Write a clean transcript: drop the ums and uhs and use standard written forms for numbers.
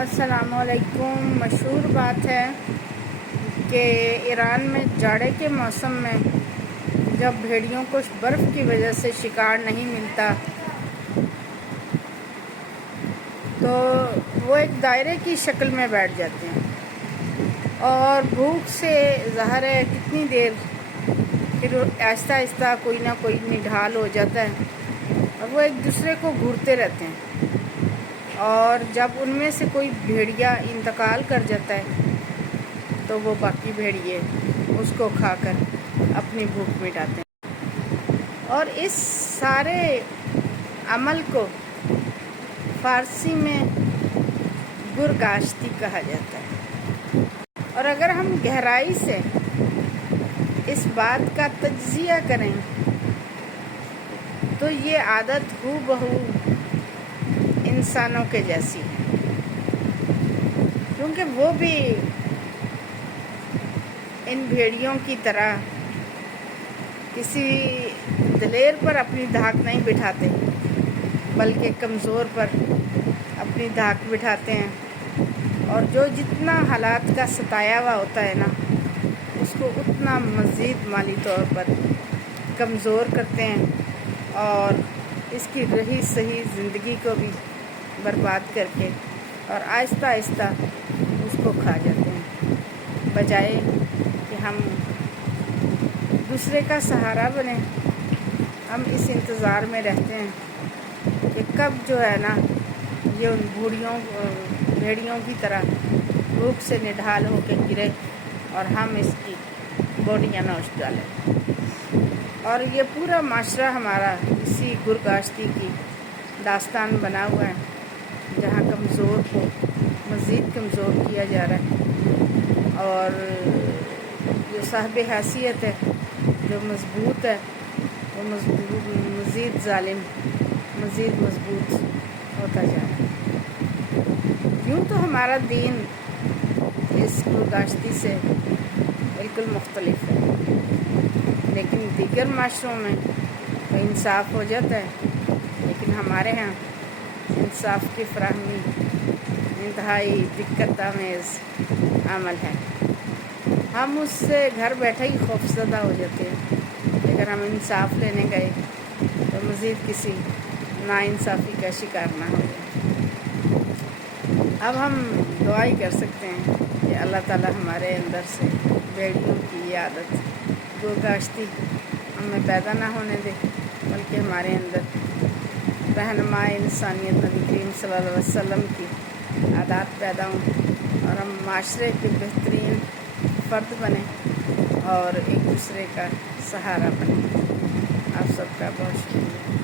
السلام علیکم۔ مشہور بات ہے کہ ایران میں جاڑے کے موسم میں جب بھیڑیوں کو برف کی وجہ سے شکار نہیں ملتا تو وہ ایک دائرے کی شکل میں بیٹھ جاتے ہیں اور بھوک سے ظاہر ہے کتنی دیر پھر آہستہ آہستہ کوئی نہ کوئی نڈھال ہو جاتا ہے اور وہ ایک دوسرے کو گھورتے رہتے ہیں، اور جب ان میں سے کوئی بھیڑیا انتقال کر جاتا ہے تو وہ باقی بھیڑیے اس کو کھا کر اپنی بھوک مٹاتے ہیں، اور اس سارے عمل کو فارسی میں گرگاشتی کہا جاتا ہے۔ اور اگر ہم گہرائی سے اس بات کا تجزیہ کریں تو یہ عادت ہو بہو انسانوں کے جیسی ہے، کیونکہ وہ بھی ان بھیڑیوں کی طرح کسی دلیر پر اپنی دھاک نہیں بٹھاتے بلکہ کمزور پر اپنی دھاک بٹھاتے ہیں، اور جو جتنا حالات کا ستایا ہوا ہوتا ہے نا اس کو اتنا مزید مالی طور پر کمزور کرتے ہیں اور اس کی رہی صحیح زندگی کو بھی برباد کر کے اور آہستہ آہستہ اس کو کھا جاتے ہیں، بجائے کہ ہم دوسرے کا سہارا بنیں۔ ہم اس انتظار میں رہتے ہیں کہ کب جو ہے نا یہ ان بھیڑیوں کی طرح بھوک سے نڈھال ہو کے گرے اور ہم اس کی بوٹیاں نوچ ڈالیں۔ اور یہ پورا معاشرہ ہمارا اسی گرگاشتی کی داستان بنا ہوا ہے، جہاں کمزور کو مزید کمزور کیا جا رہا ہے اور جو صاحب حیثیت ہے، جو مضبوط ہے، وہ مزید ظالم، مزید مضبوط ہوتا جا رہا ہے۔ یوں تو ہمارا دین اس گرگاشتی سے بالکل مختلف ہے، لیکن دیگر معاشروں میں تو انصاف ہو جاتا ہے، لیکن ہمارے ہاں انصاف کی فراہمی انتہائی دقت آمیز عمل ہے۔ ہم اس سے گھر بیٹھے ہی خوفزدہ ہو جاتے ہیں کہ اگر ہم انصاف لینے گئے تو مزید کسی ناانصافی کا شکار نہ ہو جائے۔ اب ہم دعا ہی کر سکتے ہیں کہ اللہ تعالی ہمارے اندر سے بھیڑیوں کی یہ عادت گرگاشتی ہمیں پیدا نہ ہونے دے، بلکہ ہمارے اندر رہنما انسانیت نبی کریم صلی اللہ علیہ وسلم کی عادات پیدا ہوں اور ہم معاشرے کے بہترین فرد بنیں اور ایک دوسرے کا سہارا بنیں۔ آپ سب کا بہت شکریہ۔